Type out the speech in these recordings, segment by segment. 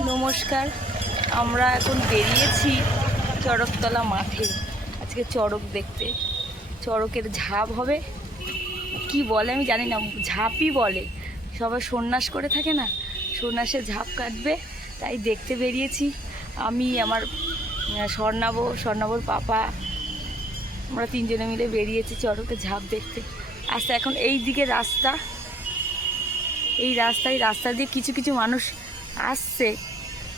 নমস্কার। আমরা এখন বেরিয়েছি চড়কতলা মাঠে। আজকে চড়ক দেখতে। চড়কের ঝাঁপ হবে। কি বলে আমি জানি না। ঝাঁপই বলে। সবাই সন্ন্যাস করে থাকে না? সন্ন্যাসে ঝাঁপ কাটবে। তাই দেখতে বেরিয়েছি। আমি, আমার স্বর্ণাব, স্বর্ণাবর পাপা, আমরা তিনজনে মিলে বেরিয়েছি চড়কে ঝাঁপ দেখতে। আচ্ছা এখন এই দিকে রাস্তা। এই রাস্তায়, রাস্তা দিয়ে কিছু কিছু মানুষ আসছে।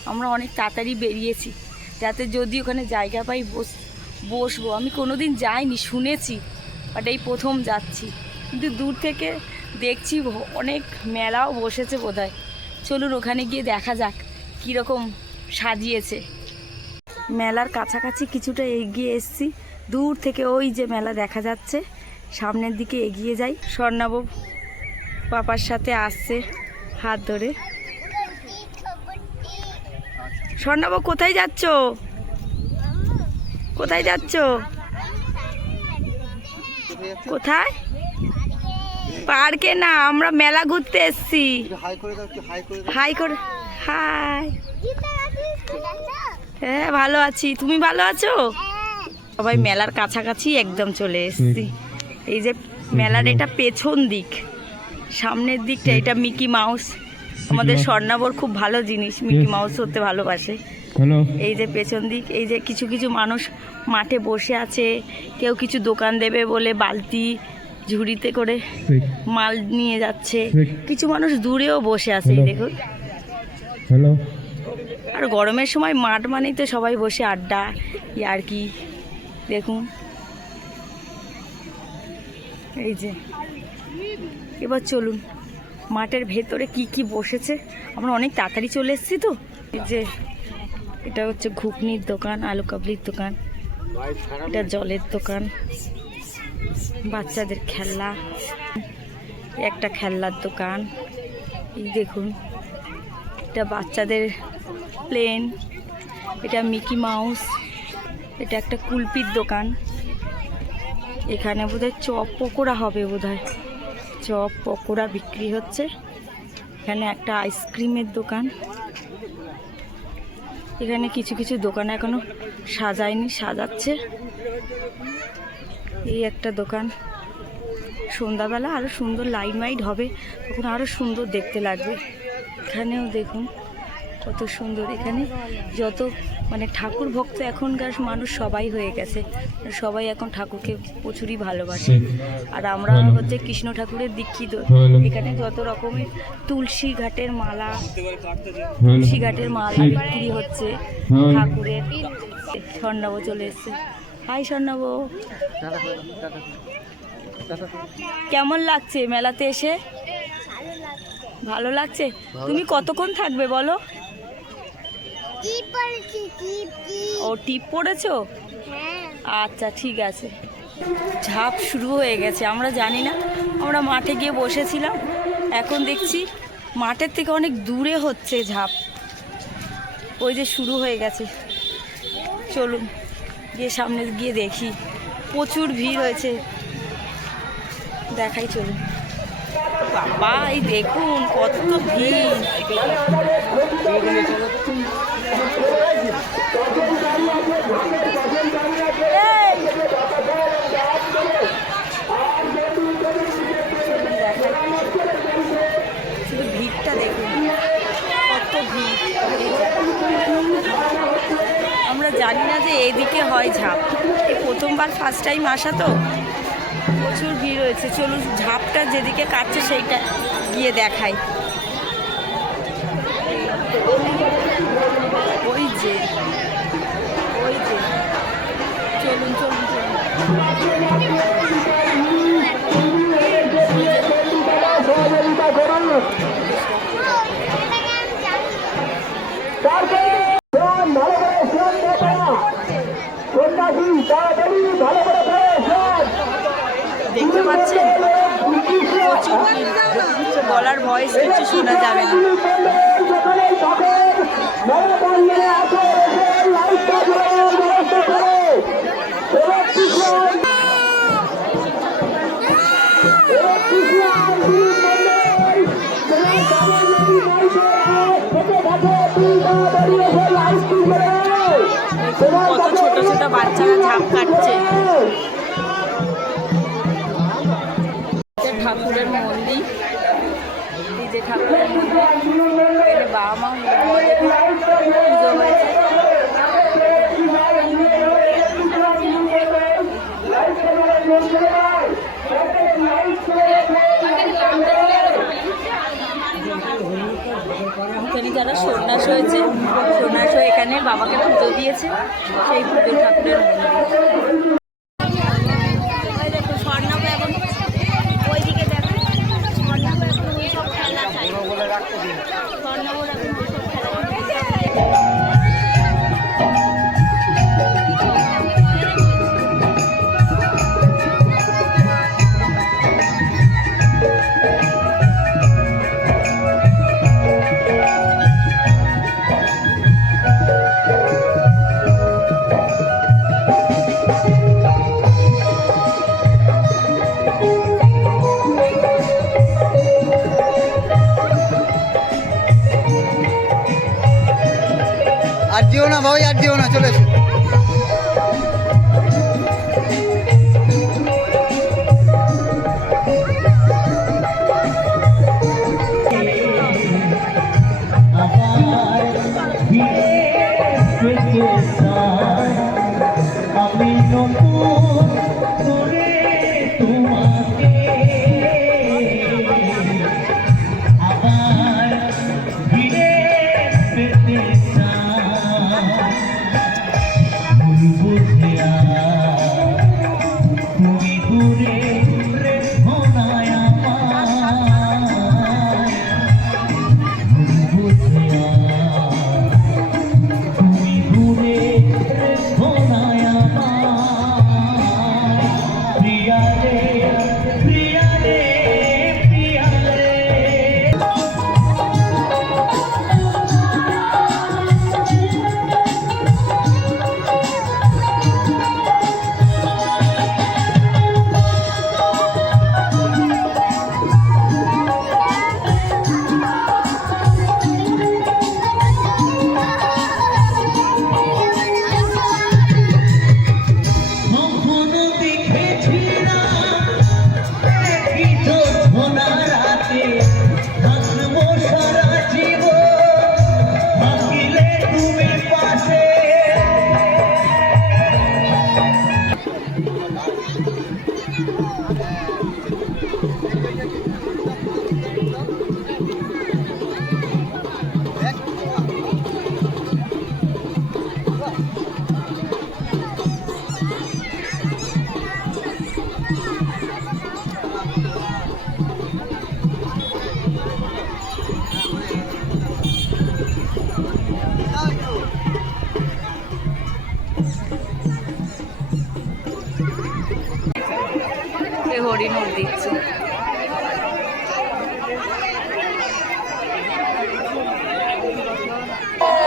আমরা অনেক তাড়াতাড়ি বেরিয়েছি। যাতে যদি ওখানে জায়গা পাই বস, বসবো। আমি কোনোদিন যাইনি, শুনেছি বাট এই প্রথম যাচ্ছি। কিন্তু দূর থেকে দেখছি অনেক মেলাও বসেছে বোধহয়। চলুন ওখানে গিয়ে দেখা যাক কীরকম সাজিয়েছে। মেলার কাছাকাছি কিছুটা এগিয়ে এসছি। দূর থেকে ওই যে মেলা দেখা যাচ্ছে, সামনের দিকে এগিয়ে যাই। স্বর্ণাব পাপার সাথে আসছে হাত ধরে। স্বর্ণাব কোথায় যাচ্ছ? কোথায় যাচ্ছ? কোথায়? পার্কে না আমরা মেলা ঘুরতে এসছি। হাই করে হাই হ্যাঁ ভালো আছি। তুমি ভালো আছো? সবাই মেলার কাছাকাছি একদম চলে এসেছি। এই যে মেলার এটা পেছন দিক। সামনের দিকটা এটা মিকি মাউস। আমাদের স্বর্ণাবর খুব ভালো জিনিস মিকি মাউস হতে ভালোবাসে। এই যে পেছন দিক এই যে কিছু কিছু মানুষ মাঠে বসে আছে কেউ কিছু দোকান দেবে বলে বালতি ঝুড়িতে করে মাল নিয়ে যাচ্ছে। কিছু মানুষ দূরেও বসে আছে এই দেখুন। হ্যালো আর গরমের সময় মাঠ মানেই তো সবাই বসে আড্ডা আর কি দেখুন। এই যে এবার চলুন। মাঠের ভেতরে কি কি বসেছে? আমরা অনেক তাড়াতাড়ি চলে এসেছি তো। যে, এটা হচ্ছে ঘুগনির দোকান, আলু কাবলির দোকান, এটা জলের দোকান, বাচ্চাদের খেলনা, একটা খেলনার দোকান। এই দেখুন, এটা বাচ্চাদের প্লেন, এটা মিকি মাউস, এটা একটা কুলপির দোকান। এখানে বোধহয় চপ পকোড়া হবে বোধহয়। চপ, পকোড়া বিক্রি হচ্ছে। এখানে একটা আইসক্রিমের দোকান। এখানে কিছু কিছু দোকান এখনও সাজায়নি, সাজাচ্ছে। এই একটা দোকান। সন্ধ্যাবেলা আরও সুন্দর লাইট মাইট হবে, তখন আরও সুন্দর দেখতে লাগবে। এখানেও দেখুন, কত সুন্দর। এখানে যত মানে ঠাকুর ভক্ত এখনকার মানুষ সবাই হয়ে গেছে। সবাই এখন ঠাকুরকে প্রচুরই ভালোবাসে। আর আমরা হচ্ছে কৃষ্ণ ঠাকুরের দীক্ষিত। এখানে যত রকমের তুলসী ঘাটের মালা তুলসী ঘাটের মালা বিক্রি হচ্ছে ঠাকুরের। স্বর্ণাব চলে এসছে। হাই স্বর্ণাব। কেমন লাগছে মেলাতে এসে? ভালো লাগছে। তুমি কতক্ষণ থাকবে বলো? ও টিপ পড়েছো? আচ্ছা ঠিক আছে। ঝাঁপ শুরু হয়ে গেছে আমরা জানি না। আমরা মাঠে গিয়ে বসেছিলাম এখন দেখছি মাঠের থেকে অনেক দূরে হচ্ছে ঝাঁপ। ওই যে শুরু হয়ে গেছে। চলুন গিয়ে সামনে গিয়ে দেখি। প্রচুর ভিড় হয়েছে। দেখাই চলুন। বাবা এই দেখুন কত ভিড়! শুধু ভিড়টা দেখুন। কত ভিড়। আমরা জানি না যে এদিকে হয় ঝাঁপ। এই প্রথমবার ফার্স্ট টাইম আসা তো? প্রচুর ভিড় রয়েছে চলুন, ঝাঁপটা যেদিকে কাটছে সেইটা গিয়ে দেখাই। দেখতে পাচ্ছেন? বলার ভয়েস কিছু শোনা যাবে না। ছোট ছোট বাচ্চারা ঝাঁপ কাটছে। ঠাকুরের মন্দির। ঠাকুরের মন্দির বাবা মা পুজো হয়েছে। এখানে সন্ন্যাস হয়েছে। সন্ন্যাস হয়ে এখানে বাবাকে পুজো দিয়েছে। সেই পুজো ঠাকুরের মন্দির। ওইদিকে দেখো। স্বর্ণাব এখন ওইসব খেলা চাই। স্বর্ণাবর এখন ওইসব হরিণও দিচ্ছে।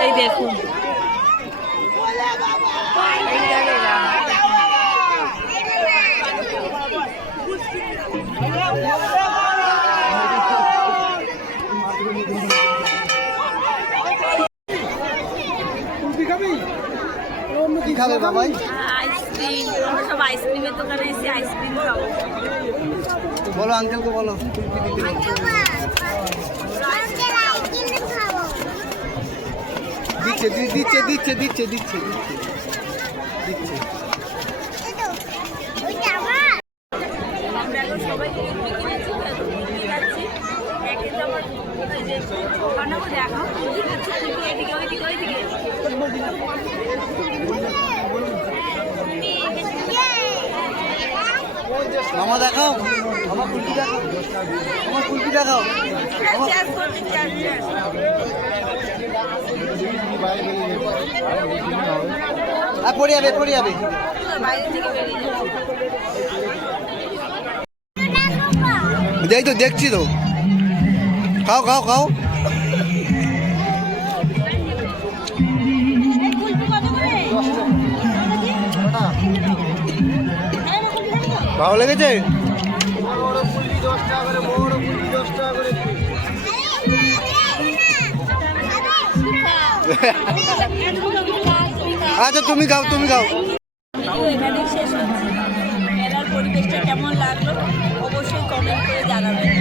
এই দেখুন। খাবে? বাবাই? আইসক্রিম। আমরা সব আইসক্রিমের দোকানে এসে আইসক্রিম খাব। বলো আঙ্কেলকে বলো কুলফি। দিচ্ছে দিচ্ছে দিচ্ছে দিচ্ছে দিচ্ছে দিচ্ছে দিচ্ছে আমরা এখন সবাই কুলফি কিনেছি কুলফি খাচ্ছি একে তো আমার ওই যে বানাবো দেখো কুলফি খাচ্ছি কুলফি এদিকে ওইদিকে ওইদিকে দেখাও। আমার দেখাও। আমার কুলফি দেখাও। আমার চেয়ার চেয়ার আর পড়ে যাবে পড়ে যাবে। দেখ তো, দেখছি তো। খাও খাও খাও। ভালো লেগেছে? আচ্ছা তুমি গাও তুমি গাও পরিবেশটা কেমন লাগল? অবশ্যই কমেন্ট করে জানাবেন।